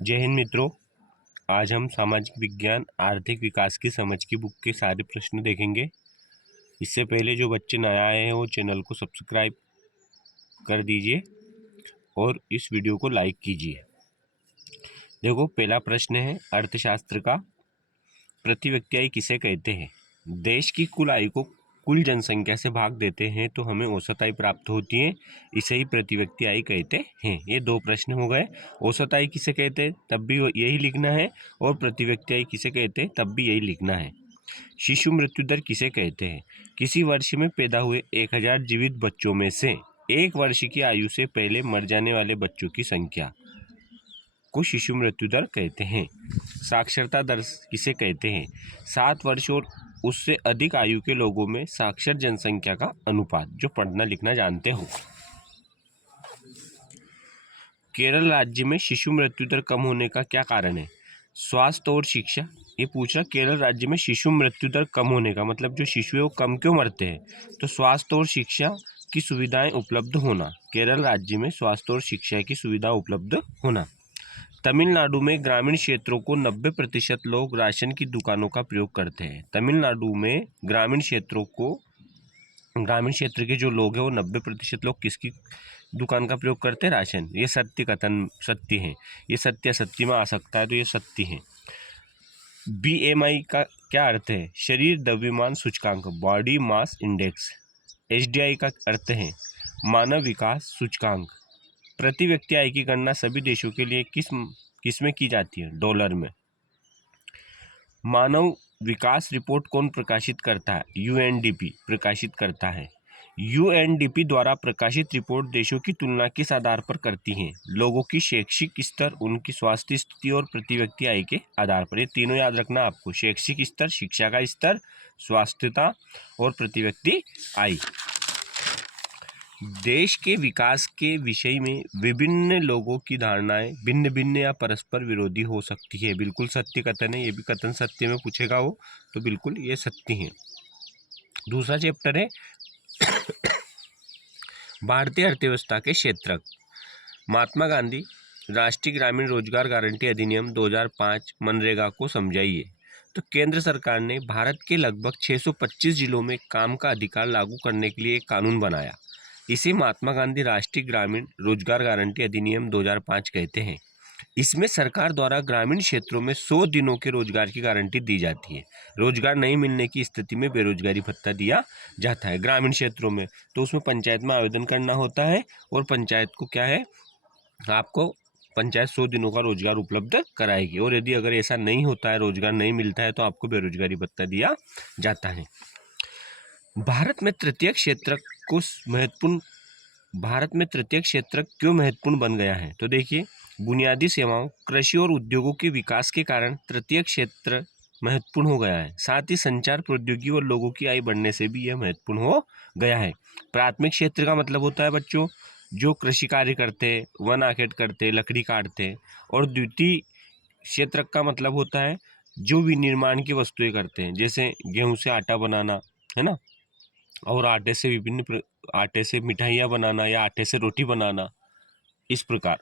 जय हिंद मित्रों। आज हम सामाजिक विज्ञान आर्थिक विकास की समझ की बुक के सारे प्रश्न देखेंगे। इससे पहले जो बच्चे नए आए हैं वो चैनल को सब्सक्राइब कर दीजिए और इस वीडियो को लाइक कीजिए। देखो, पहला प्रश्न है अर्थशास्त्र का। प्रति व्यक्ति आय किसे कहते हैं? देश की कुल आय को कुल जनसंख्या से भाग देते हैं तो हमें औसत आय प्राप्त होती है, इसे ही प्रति व्यक्ति आय कहते हैं। ये दो प्रश्न हो गए। औसत आय किसे कहते हैं तब भी यही लिखना है, और प्रति व्यक्ति आय किसे कहते हैं तब भी यही लिखना है। शिशु मृत्यु दर किसे कहते हैं? किसी वर्ष में पैदा हुए 1000 जीवित बच्चों में से 1 वर्ष की आयु से पहले मर जाने वाले बच्चों की संख्या को शिशु मृत्यु दर कहते हैं। साक्षरता दर किसे कहते हैं? 7 वर्ष और उससे अधिक आयु के लोगों में साक्षर जनसंख्या का अनुपात, जो पढ़ना लिखना जानते हो। केरल राज्य में शिशु मृत्यु दर कम होने का क्या कारण है? स्वास्थ्य और शिक्षा। ये पूछ रहा, केरल राज्य में शिशु मृत्यु दर कम होने का मतलब जो शिशु है वो कम क्यों मरते हैं? तो स्वास्थ्य और शिक्षा की सुविधाएं उपलब्ध होना। केरल राज्य में स्वास्थ्य और शिक्षा की सुविधा उपलब्ध होना। तमिलनाडु में ग्रामीण क्षेत्रों को 90% लोग राशन की दुकानों का प्रयोग करते हैं। तमिलनाडु में ग्रामीण क्षेत्र के जो लोग हैं वो 90% लोग किसकी दुकान का प्रयोग करते हैं? राशन। ये सत्य कथन सत्य है, ये सत्य असत्य में आ सकता है, तो ये सत्य है। BMI का क्या अर्थ है? शरीर द्रव्यमान सूचकांक, बॉडी मास इंडेक्स। HDI का अर्थ है मानव विकास सूचकांक। प्रति व्यक्ति आय की गणना सभी देशों के लिए किस में की जाती है? डॉलर में। मानव विकास रिपोर्ट कौन प्रकाशित करता है? UNDP प्रकाशित करता है। UNDP द्वारा प्रकाशित रिपोर्ट देशों की तुलना किस आधार पर करती हैं? लोगों की शैक्षिक स्तर, उनकी स्वास्थ्य स्थिति और प्रति व्यक्ति आय के आधार पर। ये तीनों याद रखना आपको, शैक्षिक स्तर, शिक्षा का स्तर, स्वास्थ्यता और प्रति व्यक्ति आय। देश के विकास के विषय में विभिन्न लोगों की धारणाएं भिन्न भिन्न या परस्पर विरोधी हो सकती है। बिल्कुल सत्य कथन है, ये भी कथन सत्य में पूछेगा वो, तो बिल्कुल ये सत्य है। दूसरा चैप्टर है भारतीय अर्थव्यवस्था के क्षेत्रक। महात्मा गांधी राष्ट्रीय ग्रामीण रोजगार गारंटी अधिनियम 2005 मनरेगा को समझाइए। तो केंद्र सरकार ने भारत के लगभग 625 जिलों में काम का अधिकार लागू करने के लिए एक कानून बनाया। इसे महात्मा गांधी राष्ट्रीय ग्रामीण रोजगार गारंटी अधिनियम 2005 कहते हैं। इसमें सरकार द्वारा ग्रामीण क्षेत्रों में 100 दिनों के रोजगार की गारंटी दी जाती है। रोजगार नहीं मिलने की स्थिति में बेरोजगारी भत्ता दिया जाता है ग्रामीण क्षेत्रों में। तो उसमें पंचायत में आवेदन करना होता है, और पंचायत को क्या है, आपको पंचायत 100 दिनों का रोजगार उपलब्ध कराएगी, और यदि अगर ऐसा नहीं होता है, रोजगार नहीं मिलता है, तो आपको बेरोजगारी भत्ता दिया जाता है। भारत में तृतीय क्षेत्र क्यों महत्वपूर्ण बन गया है? तो देखिए, बुनियादी सेवाओं, कृषि और उद्योगों के विकास के कारण तृतीय क्षेत्र महत्वपूर्ण हो गया है। साथ ही संचार प्रौद्योगिकी और लोगों की आय बढ़ने से भी यह महत्वपूर्ण हो गया है। प्राथमिक क्षेत्र का मतलब होता है बच्चों, जो कृषि कार्य करते हैं, वन आखेट करते हैं, लकड़ी काटते हैं। और द्वितीय क्षेत्र का मतलब होता है जो विनिर्माण की वस्तुएं करते हैं, जैसे गेहूं से आटा बनाना, है ना, और आटे से मिठाइयाँ बनाना या आटे से रोटी बनाना, इस प्रकार।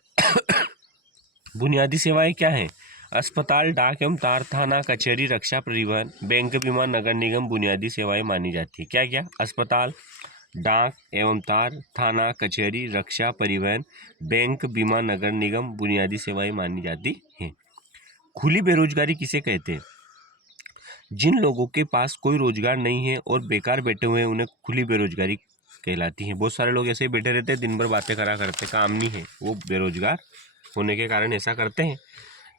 बुनियादी सेवाएं क्या हैं? अस्पताल, डाक एवं तार, थाना, कचहरी, रक्षा, परिवहन, बैंक, बीमा, नगर निगम बुनियादी सेवाएं मानी जाती है। क्या क्या? अस्पताल, डाक एवं तार, थाना, कचहरी, रक्षा, परिवहन, बैंक, बीमा, नगर निगम बुनियादी सेवाएं मानी जाती हैं। खुली बेरोजगारी किसे कहते हैं? जिन लोगों के पास कोई रोजगार नहीं है और बेकार बैठे हुए हैं, उन्हें खुली बेरोजगारी कहलाती है। बहुत सारे लोग ऐसे ही बैठे रहते हैं, दिन भर बातें करा करते, काम नहीं है, वो बेरोजगार होने के कारण ऐसा करते हैं।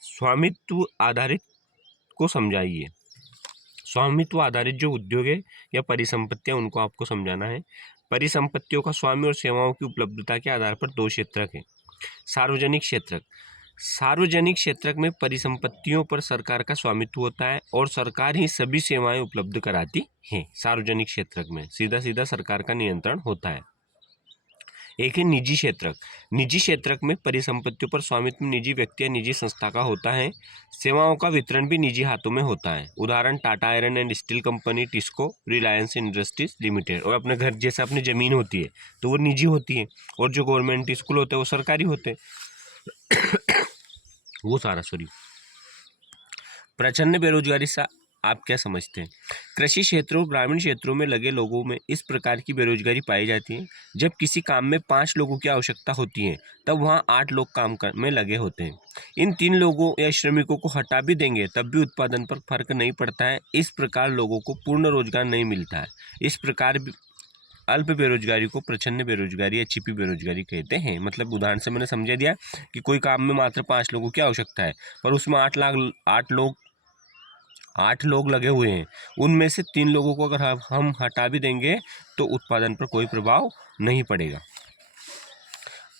स्वामित्व आधारित को समझाइए। स्वामित्व आधारित जो उद्योग है या परिसंपत्तियां, उनको आपको समझाना है। परिसंपत्तियों का स्वामी और सेवाओं की उपलब्धता के आधार पर 2 क्षेत्रक हैं। सार्वजनिक क्षेत्रक। सार्वजनिक क्षेत्रक में परिसंपत्तियों पर सरकार का स्वामित्व होता है और सरकार ही सभी सेवाएं उपलब्ध कराती है। सार्वजनिक क्षेत्रक में सीधा सीधा सरकार का नियंत्रण होता है। एक है निजी क्षेत्रक। निजी क्षेत्रक में परिसंपत्तियों पर स्वामित्व निजी व्यक्ति या निजी संस्था का होता है। सेवाओं का वितरण भी निजी हाथों में होता है। उदाहरण Tata iron and steel company, TISCO, Reliance industries limited. और अपने घर जैसे अपनी ज़मीन होती है तो वो निजी होती है, और जो गवर्नमेंट स्कूल होते हैं वो सरकारी होते हैं। वो सारा सॉरी। प्रचंड बेरोजगारी से आप क्या समझते हैं? कृषि क्षेत्रों और ग्रामीण क्षेत्रों में लगे लोगों में इस प्रकार की बेरोजगारी पाई जाती है। जब किसी काम में 5 लोगों की आवश्यकता होती है तब वहाँ 8 लोग में लगे होते हैं। इन 3 लोगों या श्रमिकों को हटा भी देंगे तब भी उत्पादन पर फर्क नहीं पड़ता है। इस प्रकार लोगों को पूर्ण रोजगार नहीं मिलता है। इस प्रकार अल्प बेरोजगारी को प्रचंड बेरोजगारी या छिपी बेरोजगारी कहते हैं। मतलब उदाहरण से मैंने समझा दिया कि कोई काम में मात्र 5 लोगों की आवश्यकता है पर उसमें 8 लोग लगे हुए हैं। उनमें से 3 लोगों को अगर हम हटा भी देंगे तो उत्पादन पर कोई प्रभाव नहीं पड़ेगा।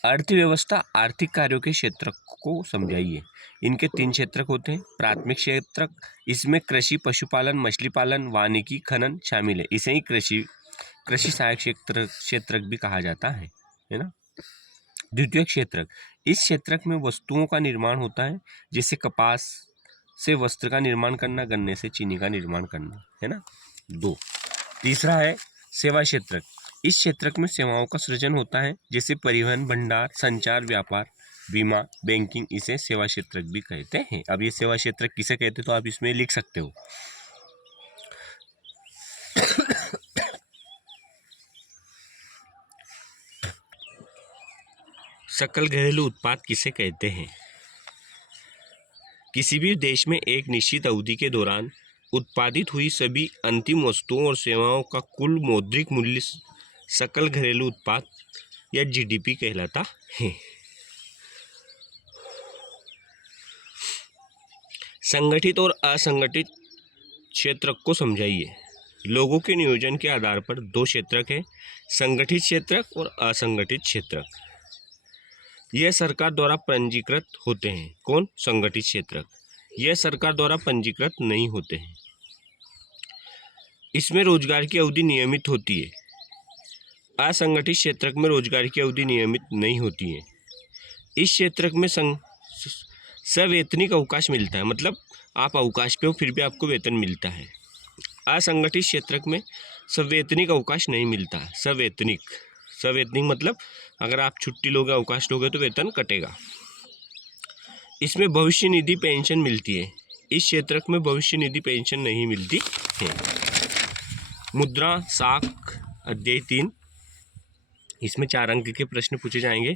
अर्थव्यवस्था आर्थिक कार्यों के क्षेत्र को समझाइए। इनके 3 क्षेत्रक होते हैं। प्राथमिक क्षेत्रक, इसमें कृषि, पशुपालन, मछली पालन, वानिकी, खनन शामिल है। इसे ही कृषि सहायक क्षेत्रक भी कहा जाता है ना। द्वितीयक क्षेत्रक, इस क्षेत्रक में वस्तुओं का निर्माण होता है, जैसे कपास से वस्त्र का निर्माण करना, गन्ने से चीनी का निर्माण करना, है ना। 2। तीसरा है सेवा क्षेत्रक। इस क्षेत्रक में सेवाओं का सृजन होता है, जैसे परिवहन, भंडार, संचार, व्यापार, बीमा, बैंकिंग। इसे सेवा क्षेत्रक भी कहते हैं। अब ये सेवा क्षेत्रक किसे कहते हैं तो आप इसमें लिख सकते हो। सकल घरेलू उत्पाद किसे कहते हैं? किसी भी देश में एक निश्चित अवधि के दौरान उत्पादित हुई सभी अंतिम वस्तुओं और सेवाओं का कुल मौद्रिक मूल्य सकल घरेलू उत्पाद या जीडीपी कहलाता है। संगठित और असंगठित क्षेत्रक को समझाइए। लोगों के नियोजन के आधार पर 2 क्षेत्रक हैं, संगठित क्षेत्रक और असंगठित क्षेत्रक। यह सरकार द्वारा पंजीकृत होते हैं। कौन? संगठित क्षेत्रक। यह सरकार द्वारा पंजीकृत नहीं होते हैं। इसमें रोजगार की अवधि नियमित होती है। असंगठित क्षेत्रक में रोजगार की अवधि नियमित नहीं होती है। इस क्षेत्रक में सवैतनिक अवकाश मिलता है, मतलब आप अवकाश पे हो फिर भी आपको वेतन मिलता है। असंगठित क्षेत्रक में सवैतनिक अवकाश नहीं मिलता है। सवैतनिक मतलब अगर आप छुट्टी लोगे, अवकाश लोगे तो वेतन कटेगा। इसमें भविष्य निधि पेंशन मिलती है। इस क्षेत्रक में भविष्य निधि पेंशन नहीं मिलती है। मुद्रा साख अध्याय 3, इसमें 4 अंक के प्रश्न पूछे जाएंगे।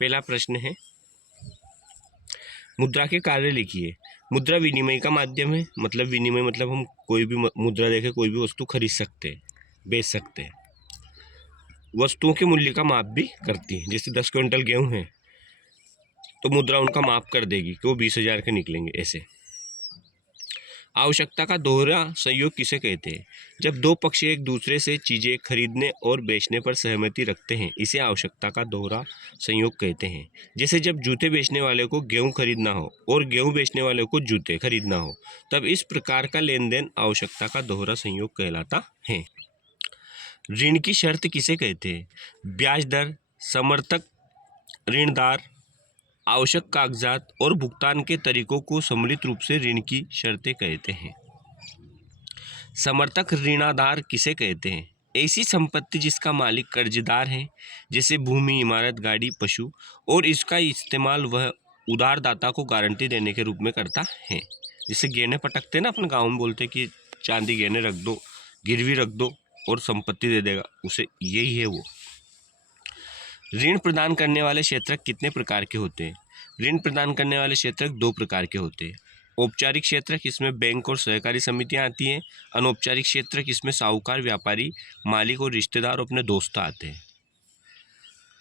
पहला प्रश्न है, मुद्रा के कार्य लिखिए। मुद्रा विनिमय का माध्यम है। मतलब विनिमय मतलब हम कोई भी मुद्रा देके कोई भी वस्तु खरीद सकते हैं, बेच सकते हैं। वस्तुओं के मूल्य का माप भी करती है। जैसे 10 क्विंटल गेहूं है तो मुद्रा उनका माप कर देगी कि वो 20,000 के निकलेंगे। ऐसे आवश्यकता का दोहरा संयोग किसे कहते हैं? जब 2 पक्ष एक दूसरे से चीज़ें खरीदने और बेचने पर सहमति रखते हैं, इसे आवश्यकता का दोहरा संयोग कहते हैं। जैसे जब जूते बेचने वाले को गेहूं खरीदना हो और गेहूं बेचने वाले को जूते खरीदना हो, तब इस प्रकार का लेन देन आवश्यकता का दोहरा संयोग कहलाता है। ऋण की शर्त किसे कहते हैं? ब्याज दर, समर्थक, ऋणदार, आवश्यक कागजात और भुगतान के तरीकों को सम्मिलित रूप से ऋण की शर्तें कहते हैं। समर्थक ऋणाधार किसे कहते हैं? ऐसी संपत्ति जिसका मालिक कर्जदार है, जैसे भूमि, इमारत, गाड़ी, पशु, और इसका इस्तेमाल वह उधारदाता को गारंटी देने के रूप में करता है। जैसे गहने पटकते हैं ना, अपने गाँव में बोलते हैं कि चांदी गहने रख दो, गिरवी रख दो और संपत्ति दे देगा, उसे यही है वो। ऋण प्रदान करने वाले क्षेत्रक कितने प्रकार के होते हैं? ऋण प्रदान करने वाले क्षेत्रक 2 प्रकार के होते हैं। औपचारिक क्षेत्रक, इसमें बैंक और सहकारी समितियां आती हैं। अनौपचारिक क्षेत्रक, इसमें साहूकार, व्यापारी, मालिक और रिश्तेदार और अपने दोस्त आते हैं।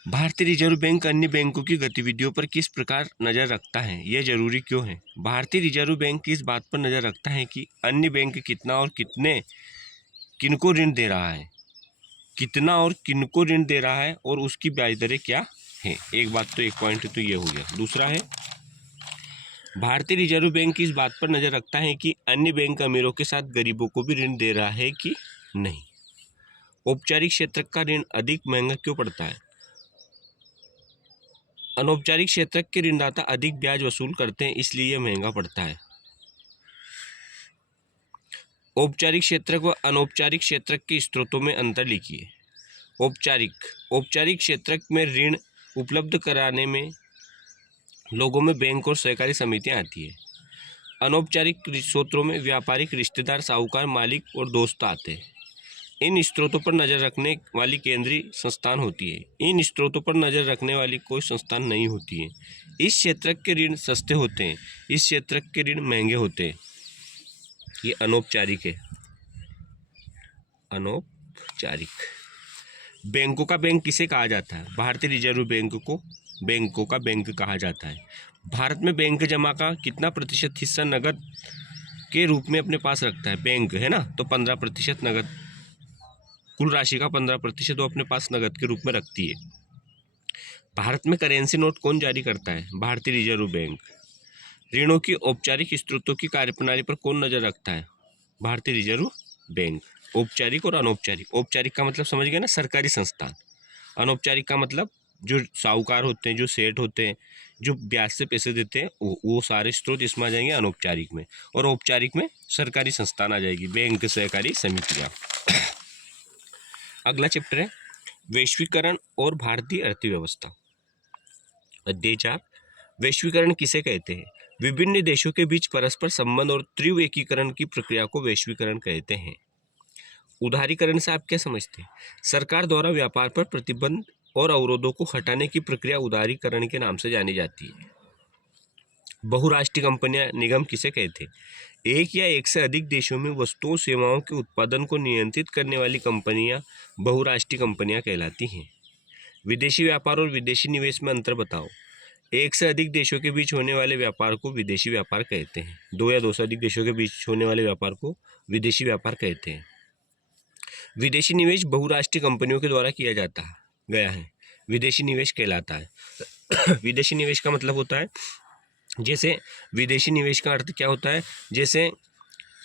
भारतीय रिजर्व बैंक अन्य बैंकों की गतिविधियों पर किस प्रकार नज़र रखता है? यह जरूरी क्यों है? भारतीय रिजर्व बैंक इस बात पर नज़र रखता है कि अन्य बैंक कितना और किनको ऋण दे रहा है, कितना और किनको ऋण दे रहा है और उसकी ब्याज दरें क्या हैं। एक बात तो, एक पॉइंट तो ये हो गया। दूसरा है, भारतीय रिजर्व बैंक इस बात पर नज़र रखता है कि अन्य बैंक अमीरों के साथ गरीबों को भी ऋण दे रहा है कि नहीं। औपचारिक क्षेत्र का ऋण अधिक महंगा क्यों पड़ता है? अनौपचारिक क्षेत्र के ऋणदाता अधिक ब्याज वसूल करते हैं, इसलिए यह महंगा पड़ता है। औपचारिक क्षेत्रक व अनौपचारिक क्षेत्रक के स्रोतों में अंतर लिखिए। औपचारिक क्षेत्रक में ऋण उपलब्ध कराने में लोगों में बैंक और सहकारी समितियां आती है। अनौपचारिक स्रोतों में व्यापारिक रिश्तेदार, साहूकार, मालिक और दोस्त आते हैं। इन स्रोतों पर नज़र रखने वाली केंद्रीय संस्थान होती है। इन स्रोतों पर नज़र रखने वाली कोई संस्थान नहीं होती है। इस क्षेत्र के ऋण सस्ते होते हैं, इस क्षेत्र के ऋण महंगे होते हैं। ये अनौपचारिक है। अनौपचारिक। बैंकों का बैंक किसे कहा जाता है? भारतीय रिजर्व बैंक को बैंकों का बैंक कहा जाता है। भारत में बैंक जमा का कितना प्रतिशत हिस्सा नगद के रूप में अपने पास रखता है? बैंक है ना, तो 15% नगद, कुल राशि का 15% वो अपने पास नगद के रूप में रखती है। भारत में करेंसी नोट कौन जारी करता है? भारतीय रिजर्व बैंक। ऋणों की औपचारिक स्रोतों की कार्यप्रणाली पर कौन नजर रखता है? भारतीय रिजर्व बैंक। औपचारिक और अनौपचारिक। औपचारिक का मतलब समझ गए ना, सरकारी संस्थान। अनौपचारिक का मतलब जो साहूकार होते हैं, जो सेठ होते हैं, जो ब्याज से पैसे देते हैं, वो सारे स्रोत इसमें आ जाएंगे अनौपचारिक में। और औपचारिक में सरकारी संस्थान आ जाएगी, बैंक, सहकारी समितियाँ। अगला चैप्टर है वैश्वीकरण और भारतीय अर्थव्यवस्था। अध्याय 4, वैश्वीकरण किसे कहते हैं? विभिन्न देशों के बीच परस्पर संबंध और तीव्र एकीकरण की प्रक्रिया को वैश्वीकरण कहते हैं। उदारीकरण से आप क्या समझते हैं? सरकार द्वारा व्यापार पर प्रतिबंध और अवरोधों को हटाने की प्रक्रिया उदारीकरण के नाम से जानी जाती है। बहुराष्ट्रीय कंपनियां, निगम किसे कहते हैं? एक या एक से अधिक देशों में वस्तुओं सेवाओं के उत्पादन को नियंत्रित करने वाली कंपनियां बहुराष्ट्रीय कंपनियां कहलाती हैं। विदेशी व्यापार और विदेशी निवेश में अंतर बताओ। एक से अधिक देशों के बीच होने वाले व्यापार को विदेशी व्यापार कहते हैं। दो या दो से अधिक देशों के बीच होने वाले व्यापार को विदेशी व्यापार कहते हैं। विदेशी निवेश बहुराष्ट्रीय कंपनियों के द्वारा किया जाता गया है, विदेशी निवेश कहलाता है। विदेशी निवेश का मतलब होता है, जैसे विदेशी निवेश का अर्थ क्या होता है? जैसे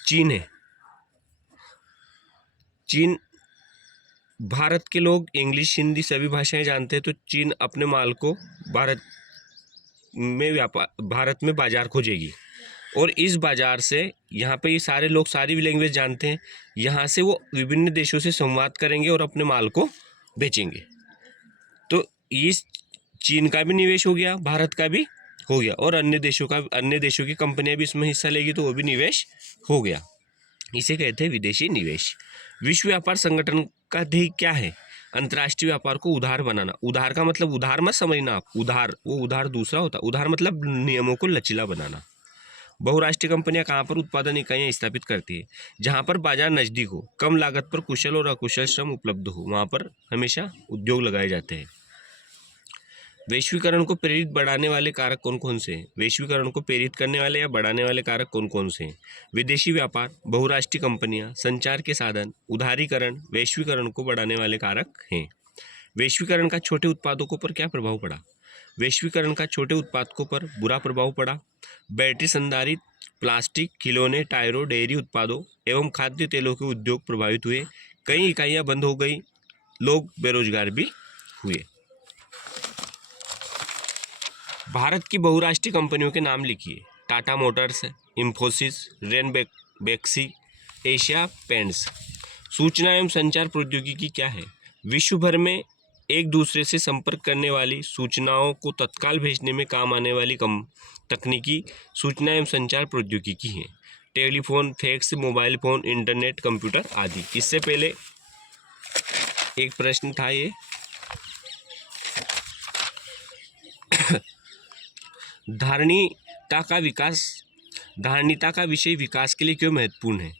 चीन है, चीन, भारत के लोग इंग्लिश, हिंदी सभी भाषाएं जानते हैं, तो चीन अपने माल को भारत में बाजार खोजेगी, और इस बाजार से यहाँ पे ये सारे लोग सारी लैंग्वेज जानते हैं, यहाँ से वो विभिन्न देशों से संवाद करेंगे और अपने माल को बेचेंगे। तो इस चीन का भी निवेश हो गया, भारत का भी हो गया, और अन्य देशों की कंपनियां भी इसमें हिस्सा लेगी, तो वो भी निवेश हो गया। इसे कहते हैं विदेशी निवेश। विश्व व्यापार संगठन का ध्येय क्या है? अंतर्राष्ट्रीय व्यापार को उदार बनाना। उदार का मतलब उधार मत समझना आप, उधार वो उधार दूसरा होता है। उधार मतलब नियमों को लचीला बनाना। बहुराष्ट्रीय कंपनियां कहाँ पर उत्पादन इकाइयां स्थापित करती है? जहाँ पर बाजार नजदीक हो, कम लागत पर कुशल और अकुशल श्रम उपलब्ध हो, वहाँ पर हमेशा उद्योग लगाए जाते हैं। वैश्वीकरण को प्रेरित बढ़ाने वाले कारक कौन कौन से हैं? वैश्वीकरण को प्रेरित करने वाले या बढ़ाने वाले कारक कौन कौन से हैं? विदेशी व्यापार, बहुराष्ट्रीय कंपनियां, संचार के साधन, उदारीकरण वैश्वीकरण को बढ़ाने वाले कारक हैं। वैश्वीकरण का छोटे उत्पादकों पर क्या प्रभाव पड़ा? वैश्वीकरण का छोटे उत्पादकों पर बुरा प्रभाव पड़ा। बैटरी संधारित, प्लास्टिक, खिलौने, टायरों, डेयरी उत्पादों एवं खाद्य तेलों के उद्योग प्रभावित हुए। कई इकाइयां बंद हो गई, लोग बेरोजगार भी हुए। भारत की बहुराष्ट्रीय कंपनियों के नाम लिखिए। Tata Motors, Infosys, Ranbaxy, Asia Paints. सूचना एवं संचार प्रौद्योगिकी क्या है? विश्व भर में एक दूसरे से संपर्क करने वाली, सूचनाओं को तत्काल भेजने में काम आने वाली तकनीकी सूचना एवं संचार प्रौद्योगिकी है। Telephone, fax, mobile phone, internet, computer आदि। इससे पहले एक प्रश्न था ये, धारणीता का विषय विकास के लिए क्यों महत्वपूर्ण है?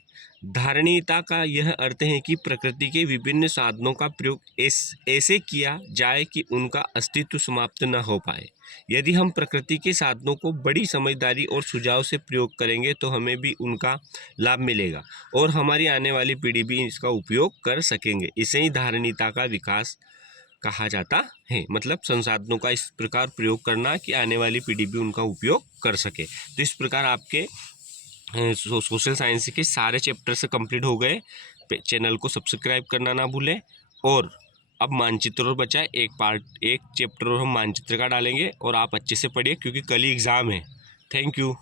धारणीता का यह अर्थ है कि प्रकृति के विभिन्न साधनों का प्रयोग ऐसे किया जाए कि उनका अस्तित्व समाप्त न हो पाए। यदि हम प्रकृति के साधनों को बड़ी समझदारी और सुझाव से प्रयोग करेंगे तो हमें भी उनका लाभ मिलेगा और हमारी आने वाली पीढ़ी भी इसका उपयोग कर सकेंगे। इसे ही धारणीता का विकास कहा जाता है। मतलब संसाधनों का इस प्रकार प्रयोग करना कि आने वाली पीढ़ी भी उनका उपयोग कर सके। तो इस प्रकार आपके सोशल साइंस के सारे चैप्टर से कंप्लीट हो गए। चैनल को सब्सक्राइब करना ना भूलें। और अब मानचित्र और बचा एक चैप्टर और हम मानचित्र का डालेंगे और आप अच्छे से पढ़िए क्योंकि कल ही एग्ज़ाम है। Thank you.